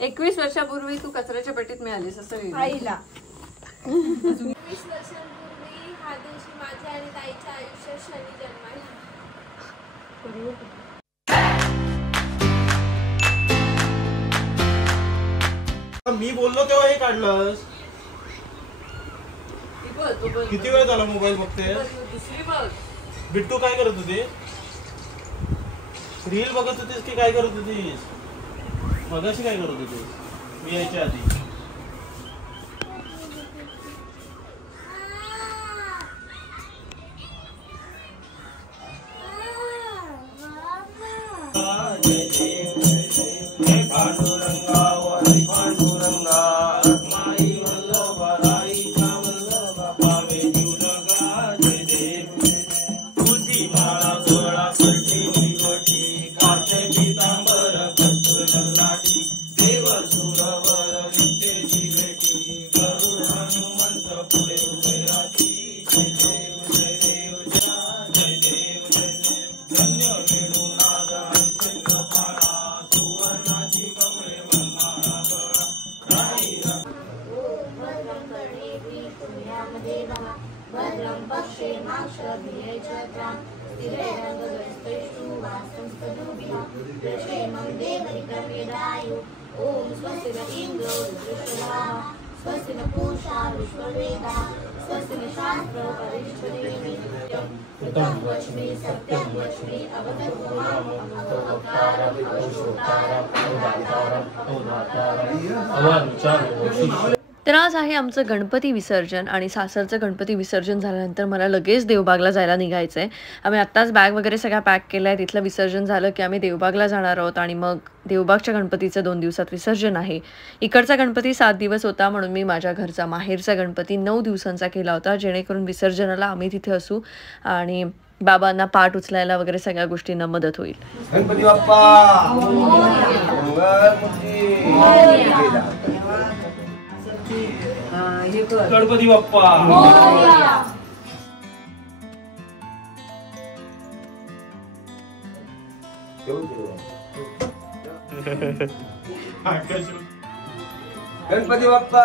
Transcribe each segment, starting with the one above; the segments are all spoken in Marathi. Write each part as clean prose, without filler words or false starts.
21 वर्षापूर्वी तू कचऱ्याच्या पेटीत मिळालीस असं आईला. 20 वर्षांपूर्वी हा दिवशी माझ्या आणि ताईच्या आयुष्यात शनी जन्माला. मी बोललो तेव्हा हे काढलंस. किती वेळ झाला मोबाईल बघते? बिट्टू काय करत होते? रील बघत होतीस की काय करत होतीस? मगाशी काय करत होतीस मी यायच्या आधी? तर आज आहे आमचं गणपती विसर्जन आणि सासरचं गणपती विसर्जन झाल्यानंतर मला लगेच देवबागला जायला निघायचं आहे. आम्ही आत्ताच बॅग वगैरे सगळ्या पॅक केलं आहे. तिथलं विसर्जन झालं की आम्ही देवबागला जाणार आहोत आणि मग देवबागच्या गणपतीचं 2 दिवसात विसर्जन आहे. इकडचा गणपती 7 दिवस होता म्हणून मी माझ्या घरचा माहेरचा गणपती 9 दिवसांचा केला होता, जेणेकरून विसर्जनाला आम्ही तिथे असू आणि बाबांना पाठ उचलायला वगैरे सगळ्या गोष्टींना मदत होईल. गणपती बाप्पा गणपती बाप्पा गणपती बाप्पा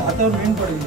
हातावर मेन पडेल.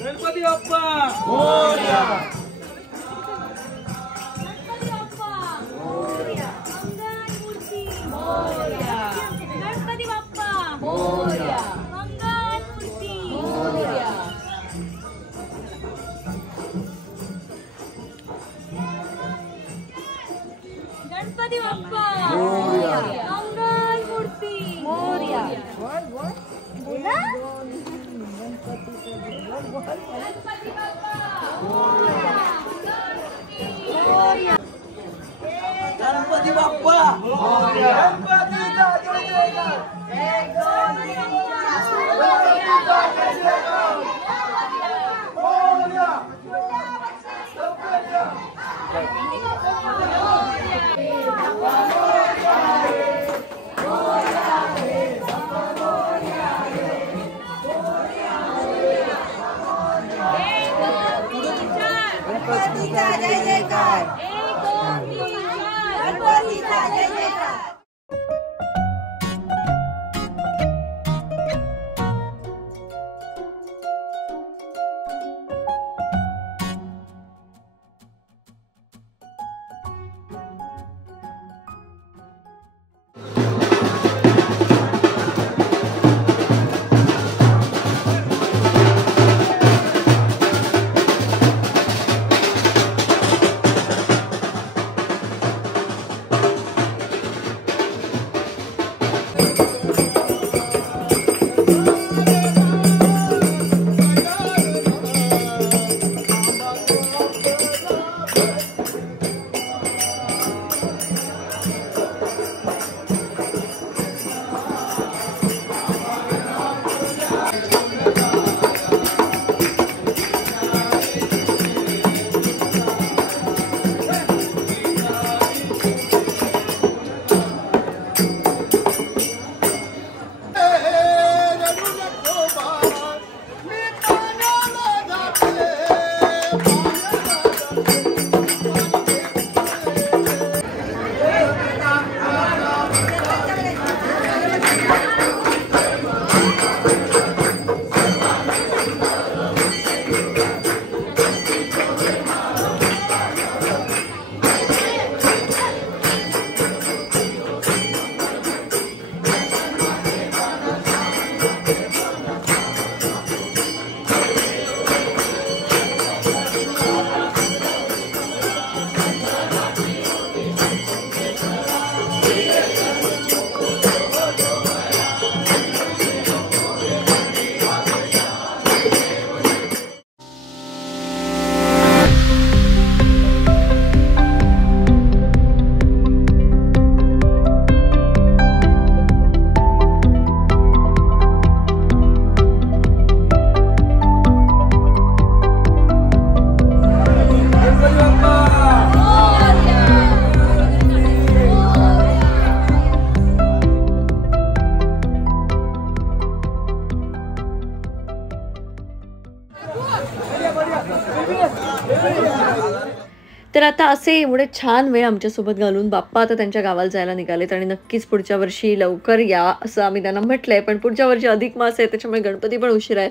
गणपती बाप्पा मोरया. गणपती बाप्पा मोरया. मंगलमूर्ती मोरया. गणपती बाप्पा मोरया. मंगलमूर्ती मोरया. गणपती बाप्पा मोरया. तर आता असे एवढे छान वेळ आमच्यासोबत घालून बाप्पा आता त्यांच्या गावाला जायला निघालेत आणि नक्कीच पुढच्या वर्षी लवकर या असं आम्ही त्यांना म्हटलंय. पण पुढच्या वर्षी अधिक मास आहे त्याच्यामुळे गणपती पण उशीर आहेत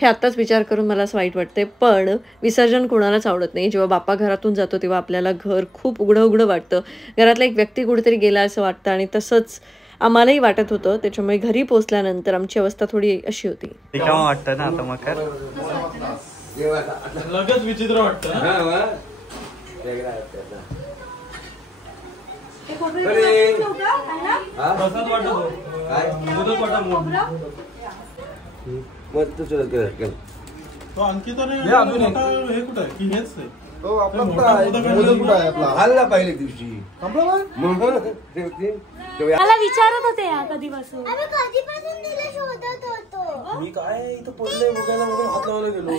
हे आत्ताच विचार करून मला असं वाईट वाटते. पण विसर्जन कोणालाच आवडत नाही. जेव्हा बाप्पा घरातून जातो तेव्हा आपल्याला घर खूप उघडं उघडं वाटतं. घरातला एक व्यक्ती कुठेतरी गेला असं वाटतं आणि तसंच आम्हालाही वाटत होतं. त्याच्यामुळे घरी पोहोचल्यानंतर आमची अवस्था थोडी अशी होती. रिकामा वाटतं ना आता मकर लगेच विचित्र वाटतं ना. प्रसाद वाटतो मोदक वाटा तो अंकिता नाही हे कुठं आहे की हेच आहे हल्ला पहिले दिवशी मला विचारत होते या कधीपासून मी काय इथं पडलंय बघायला म्हणून हात लावायला गेलो.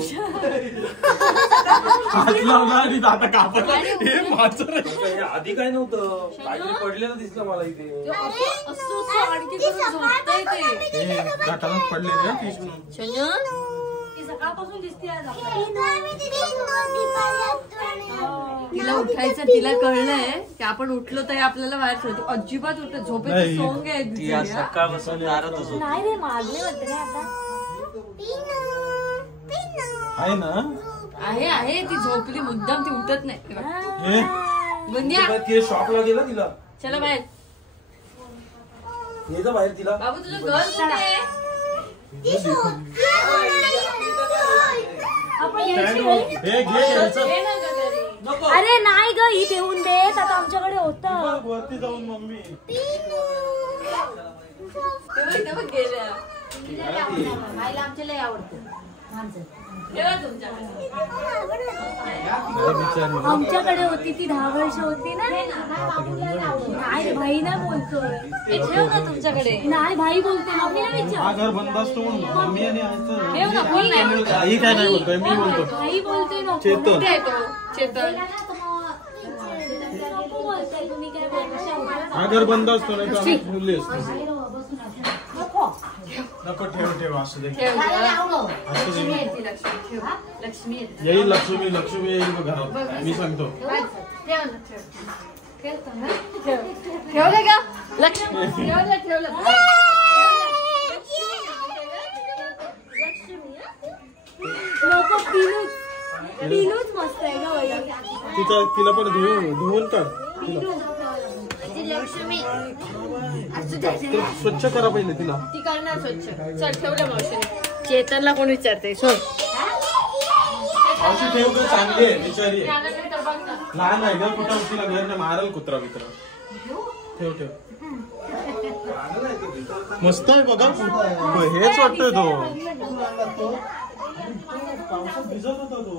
हात लावला आणि आता कापड हे माचर आधी काय नव्हतं काहीतरी पडलेलं दिसलं मला इथे. घाटालाच पडले सकाळपासून दिसते तिला उठायचं तिला कळलंय की आपण उठलो तर आपल्याला बाहेर ठेवतो. अजिबात उठत झोपेचं सोंग आहे सकाळपासून नाही रे मारले होते आता आहे ना. आहे ती झोपली मुद्दाम ती उठत नाही. हे शॉपला गेला तिला चला बाहेर येतं बाहेर तिला. बाबू तुझं घर कुठे आहे? हे घे यायचं. अरे नाही ग ही ठेवून देत आता आमच्याकडे होतं. वरती जाऊन मम्मी आमच्याकडे होती ती 10 वर्ष होती ना. नाही भाई ना बोलतोय तुमच्याकडे नाही भाई बोलते मम्मीला विचार. हा घर बंद असतो म्हणून मम्मी आणि ठेव ना, बोल नाही. आई काय नाही बोलतोय मी बोलतो. भाई बोलतोय नको चेतन कुठे आहे तो? चेतन नको बोलताय तुम्ही काय बोलता. हा घर बंद असतो नाही तर आम्ही बोलले असतो. नको ठेव असू दे ठेव असू दे. लक्ष्मी येईल लक्ष्मी येईल बघ घरात मी सांगतो. ठेवलं का लक्ष्मी? ठेवलं नको पिलूच मस्त आहे ग बाई. तिला पण धुवून काढ. स्वच्छ करा पहिले तिला. ती करणार स्वच्छ. चल ठेवलं मावशीने. चेतनला कोण विचारते सोड. अशी ठेव तर चांगली आहे बिचारी आहे. लहान आहे ग कुठं तिला घर नाही मारल कुत्रा बित्रा. ठेव मस्त आहे बघा. हेच वाटतोय तो पावसात भिजत होता तो.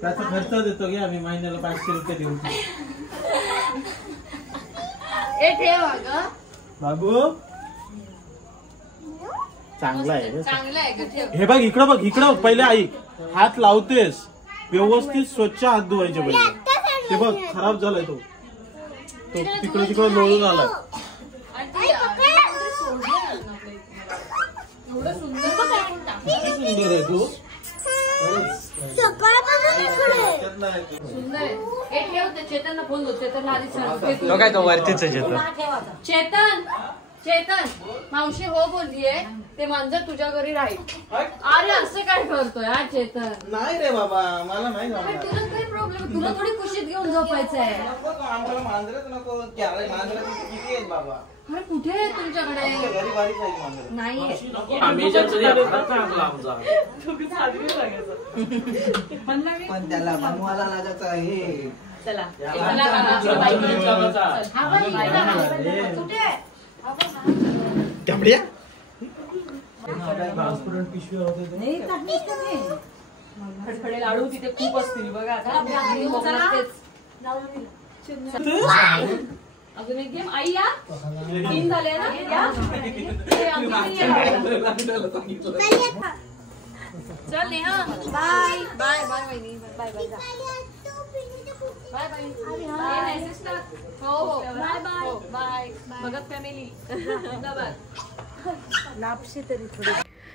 त्याचा खर्च देतो घे आम्ही महिन्याला 500 रुपये देऊ. बाबू चांगला आहे. हे बघ इकडं पहिले ऐक. हात लावतेस व्यवस्थित स्वच्छ हात धुवायचे पहिले. ते बघ खराब झालाय तो तिकडे लोळून आलाय. सुंदर आहे तू. चेतनला फोन दो. चेतनला आधी तो काय तो वरतीच आहे चेतन मावशी हो बोललीये ते मांजर तुझ्या घरी राहील. अरे असं काय करतोय हा चेतन? नाही रे बाबा मला नाही तुला काही प्रॉब्लेम? तुला थोडी खुशीत घेऊन झोपायचंय. आम्हाला मांजरच नको. मांजरा किती आहेत बाबा? अरे कुठे आहे तुमच्याकडे? घरी बारीक आहेत मांजर. नाही पण त्याला बनवायला लागत आहे. चला खडखडे लाडू तिथे खूप असतील बघा. अजून एक गेम. आई या 3 झाले ना. चल नेहा बाय बाय बाय वहिनी. Bye bye bye bye. हो bye bye bye. Bhagat family. लापशी तरी थोडी.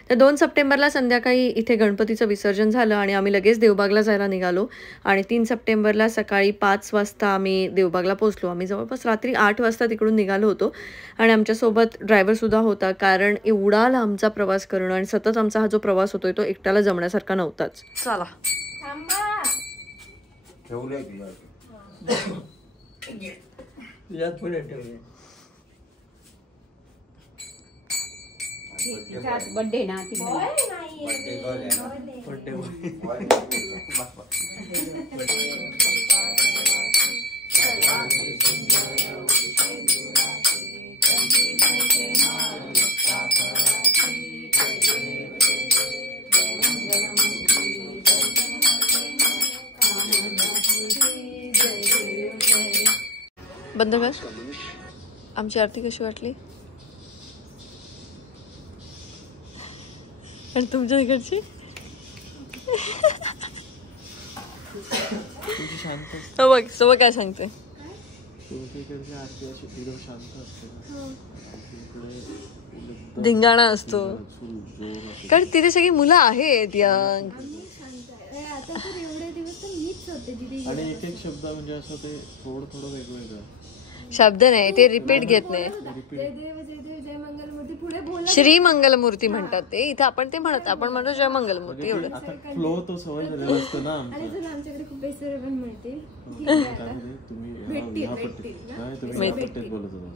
तर 2 सप्टेंबरला संध्याकाळी इथे गणपतीचं विसर्जन झालं आणि आम्ही लगेच देवबागला जायला निघालो आणि 3 सप्टेंबरला सकाळी 5 वाजता आम्ही देवबागला पोहोचलो. आम्ही जवळपास रात्री 8 वाजता तिकडून निघालो होतो आणि आमच्यासोबत ड्रायव्हरसुद्धा होता, कारण एवढा लांबचा प्रवास करणं आणि सतत आमचा हा जो प्रवास होतोय तो एकट्याला जमण्यासारखा नव्हताच. चला थांबा. तुझ्यात पुढे ठेवूया. बर्थडे ना ती बॉय नाहीये. बर्थडे बंद कर. आमची आरती कशी वाटली आणि तुमच्या इकडची? बघ काय सांगते. धिंगाणा असतो कारण तिथे सगळी मुलं आहेत यंग. आता तर एवढे दिवस तर मीच होते तिथे. आणि एक एक शब्द म्हणजे असं ते थोडं वेगवेगळं शब्द नाही ते रिपीट घेत नाही. जय देव जय मंगलमूर्ती पुढे बोला. श्री मंगलमूर्ती म्हणतात ते. इथे आपण ते म्हणत आपण म्हणतो जय मंगलमूर्ती एवढं. आता फ्लो तो सवय झालेला असतो ना आमचा. आणि जर आमच्याकडे खूप पैसे पण मिळतील तुम्ही ह्या पट्टीत बोलत होता.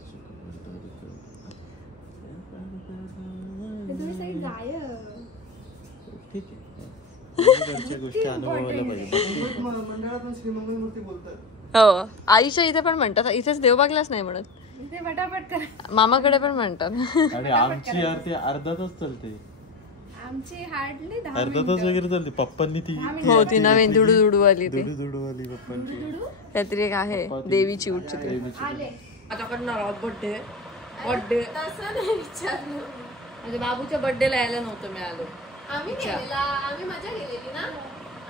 तुम्ही सगळे गायब. ठीक आहे, घरच्या गोष्टी अनुभवायला पाहिजे. मंडळातून श्रीमंगलमूर्ती बोलतात. हो आईच्या इथे पण म्हणतात. इथेच देवबागलाच नाही म्हणत, ते पटापट करा. मामाकडे पण म्हणतात. आणि आमची आरती अर्धा तास चालते. आमची हार्डली 10 अर्धा तास वगैरे चालते. पप्पांनी ती हो ती नवीन दुडू आली ती दुडू आली पप्पांची. काहीतरी एक आहे देवीची उठची ती. आले. आता करणार बर्थडे बर्थडे तसं नाही विचारलं. म्हणजे बाबूच्या बर्थडेला यायला नव्हतं मिळालं. आम्ही केलेला. आम्ही मजा केलेली ना.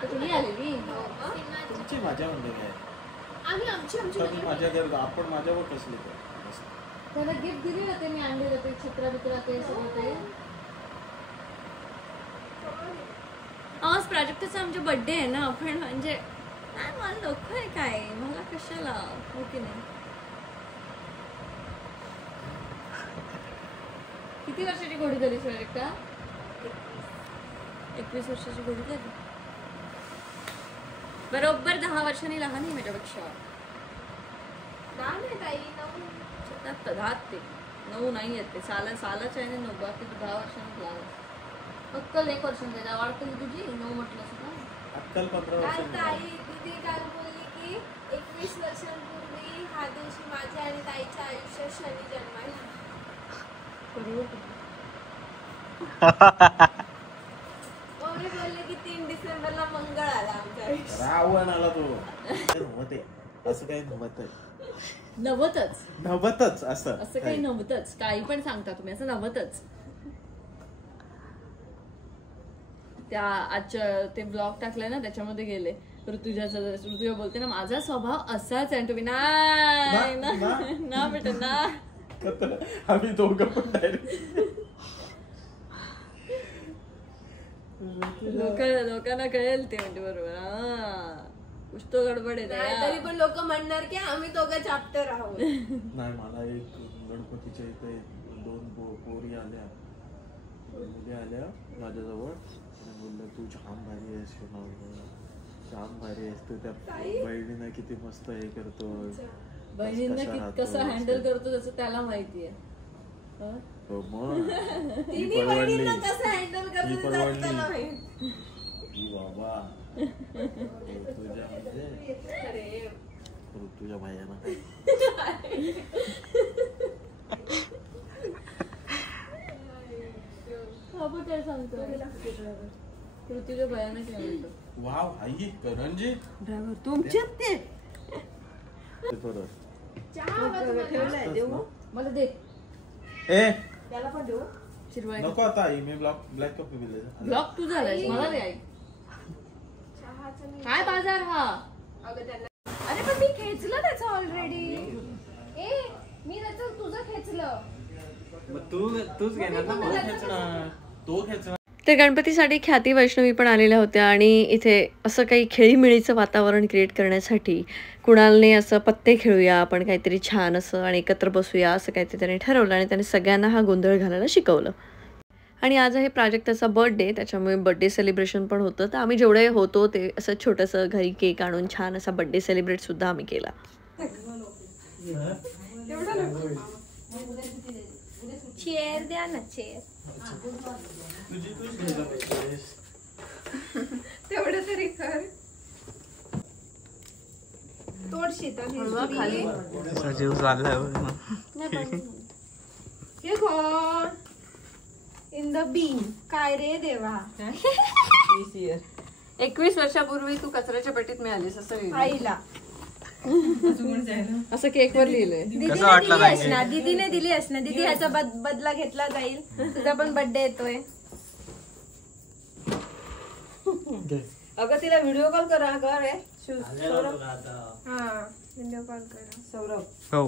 तुम्ही आलेली. तुमची मजा म्हणजे काय? आम्ही आमची तुम्ही मजा करता, आपण माझ्यावर कसली तर. त्याला गिफ्ट दिली होते मी, आणलेलं ते चित्र बित्र ते सगळं ते. आज प्राजक्ताचा आमचा बर्थडे आहे ना, पण म्हणजे नाही मला नको आहे काय, मला कशाला हो की नाही. किती वर्षाची घोडी झाली प्राजक्ता? 21 वर्षाची घोडी झाली. बरोबर 10 वर्षांनी लहान आहे माझ्यापेक्षा. लहान आहे ताई. 10 ते 9 नाही आहेत ते. सालाच्या आहे 9. बाकी 10 वर्षांनी लहान. अक्कल 1 वर्षांची वाढतं तुझी 9 म्हटलं असं. अक्कल 15 काल वर्षांनी. ताई दीदी काल बोलली की 21 वर्षांपूर्वी हा दिवशी माझ्या आणि ताईच्या आयुष्यात शनी जन्माला. मम्मी बोलले की 3 डिसेंबरला मंगळ आला आमच्या आयुष्यात. रावण आला तो. नव्हते असं काही नव्हतं. नव्हतच असं काही नव्हतंच. काही पण सांगता तुम्ही, असं नव्हतच. त्या आजच्या ते ब्लॉग टाकलाय ना त्याच्यामध्ये गेले ऋतुजा बोलते ना माझा स्वभाव असाच आहे. तुम्ही नाही ना बेटा ना. आम्ही दोघं पण डायरेक्ट लोकांना कळेल ते म्हणजे बरोबर. कुछ तो गडबड आहे नाही, तरी पण लोक म्हणणार की आम्ही दोघं चॅप्टर आहोत. नाही. मला एक गणपतीच्या इथे 2 पोरी आल्या, मुली आल्या माझ्याजवळ आणि बोलल्या तू जाम भारी आहेस, जाम भारी आहेस तू. त्या बहिणीनं किती मस्त हे करतो, बहिणींना कसं हँडल करतो त्याचं त्याला माहिती आहे. तिन्ही बहिणींना कसं हँडल करतो त्याला माहिती. बाबा तुझ्या म्हणजे तुझ्या भायाना काय सांगतो ऋतुजा भयानक काय म्हणतो. वाव आई करंजी ड्रायव्हर तुमच्यात ते बरोबर चहा देऊ मला दे. ए त्याला पण देऊ शिरवाई नको आता आई मी ब्लॅक कॉफी पिले. ब्लॉक तू झालाय मला दे आई. काय बाजार हा. अरे पण मी खेचलं त्याचं ऑलरेडी. ए मी त्याचं तुझं खेचलं. तूच घेणार ना. तो खेचणार. तर गणपतीसाठी ख्याती वैष्णवी पण आलेल्या होत्या आणि इथे असं काही खेळीमेळीचं वातावरण क्रिएट करण्यासाठी कुणालने असं पत्ते खेळूया आपण काहीतरी छान असं आणि एकत्र बसूया असं काहीतरी त्याने ठरवलं आणि त्याने सगळ्यांना हा गोंधळ घालायला शिकवलं. आणि आज आहे प्राजक्ताचा बर्थडे, त्याच्यामुळे बर्थडे सेलिब्रेशन पण होतं. तर आम्ही जेवढे होतो ते असं छोटंसं घरी केक आणून छान असा बर्थडे सेलिब्रेटसुद्धा आम्ही केला. चेअर द्या ना, चेअर. तेवढं तरी कर. तोड शीतल जीव चाललाय. हे कोण इन द बीन. काय रे देवा. 21 वर्षापूर्वी तू कचऱ्याच्या पेटीत मिळालीस असं आईला असं केक वर लिहिलंय. दीदीने दिली असणार. दीदी ह्याचा बदला घेतला जाईल. तुझा पण बर्थडे येतोय. अगं तिला व्हिडिओ कॉल करा. कर रे हा, व्हिडिओ कॉल करा. सौरभ. हो.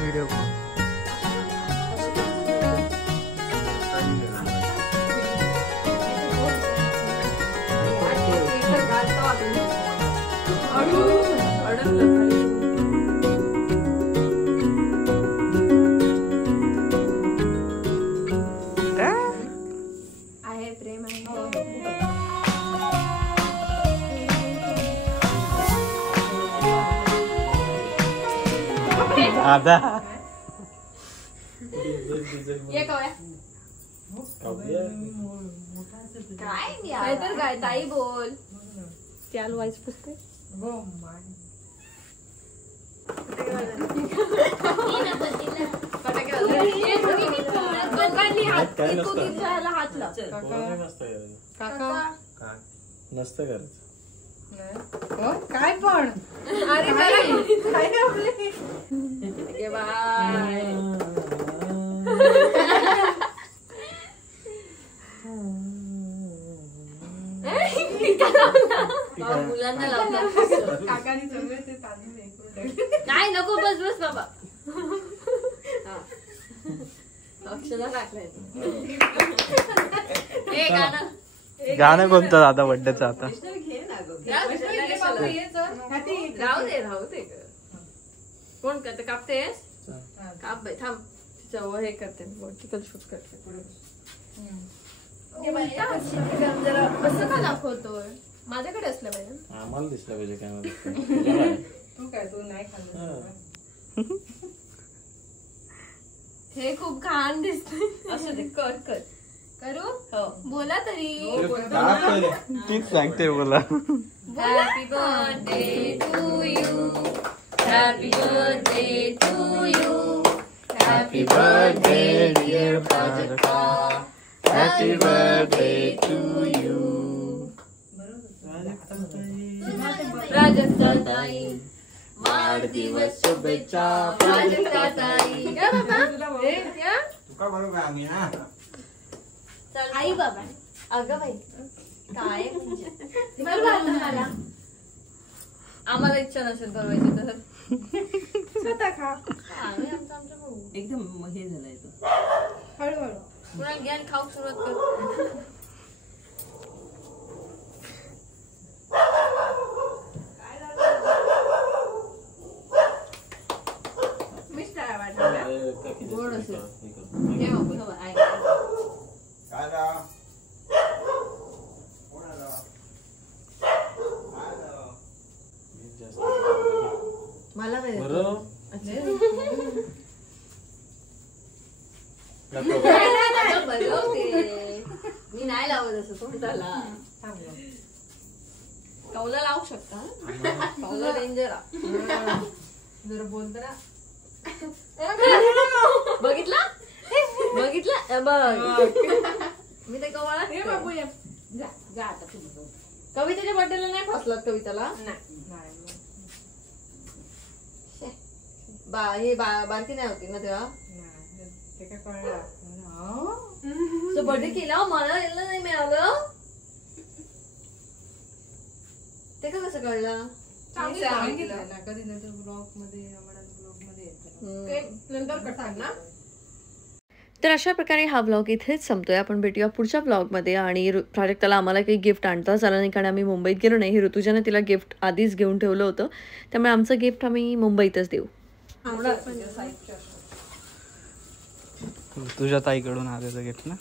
व्हिडिओ आहे प्रेम आहे. आता ये कवया. काय तर काय ताई बोल. त्याल वाईस पुसते. दोघांनी हात हात लाव. काका नसतं करायचं. काय पण अरे काय मुलांना लावतात. काकानी सगळे ते तांदूळ नाही नको बस बस बाबा. अक्षरा टाकलाय. हे गाणं गाणं कोणतं आता बर्थडेचं आता? राहू दे. कोण करते? कापतेस? काप बाई. थांब तिचं हे करते. वर्टिकल शूट करते. जरा असं का दाखवतोय? माझ्याकडे असलं पाहिजे. आम्हाला दिसलं पाहिजे काय. तू काय तू नाही खाल्लं. हे खूप घाण दिसतंय. असं दे. कर कर. करू? हो. बोला तरी. तीच सांगते बोला. Happy birthday to you. Happy birthday to you. Happy birthday dear Prajakta. Happy birthday to you. Prajakta ताई वाढदिवस शुभेच्छा. प्राजक्ता ताई. या बाबा. या. तुका बरोबर आम्ही हा. आई बाबा. अगं बाई काय बरोबर आता मला. आम्हाला इच्छा नसेल बनवायची तर स्वतः खा. आम्ही आमचं बघू. एकदम हे झालंय तो. हळूहळू. पुन्हा घ्या आणि खाऊ सुरुवात कर. मिस्टर आवडला. गोड असेल. घे बाबा, हो, ऐक. काय राव? मला नाही देत. बरं अगं, बनवते. मी नाही लावत असं तोंडाला. कौला लावू शकता. कौला डेंजर. जरा बोलत ना. बघितला बघ. मी ते कवाळा हे बाबू ये. जा जा आता तुम्ही. कवितेच्या बर्थडेला नाही फसलात कविताला. नाही बारकी नाही होती ना तेव्हा बर्थडे केला मला यायला नाही मिळालं ते का कसं कळलं तर अशा प्रकारे हा व्लॉग इथेच संपतोय. आपण भेटूया पुढच्या व्लॉगमध्ये. आणि प्राजक्ताला आम्हाला काही गिफ्ट आणताच आलं नाही कारण आम्ही मुंबईत गेलो नाही. हे ऋतुजाने तिला गिफ्ट आधीच घेऊन ठेवलं होतं त्यामुळे आमचं गिफ्ट आम्ही मुंबईतच देऊ. तुझ्या ताईकडून आलेलं गिफ्ट ना.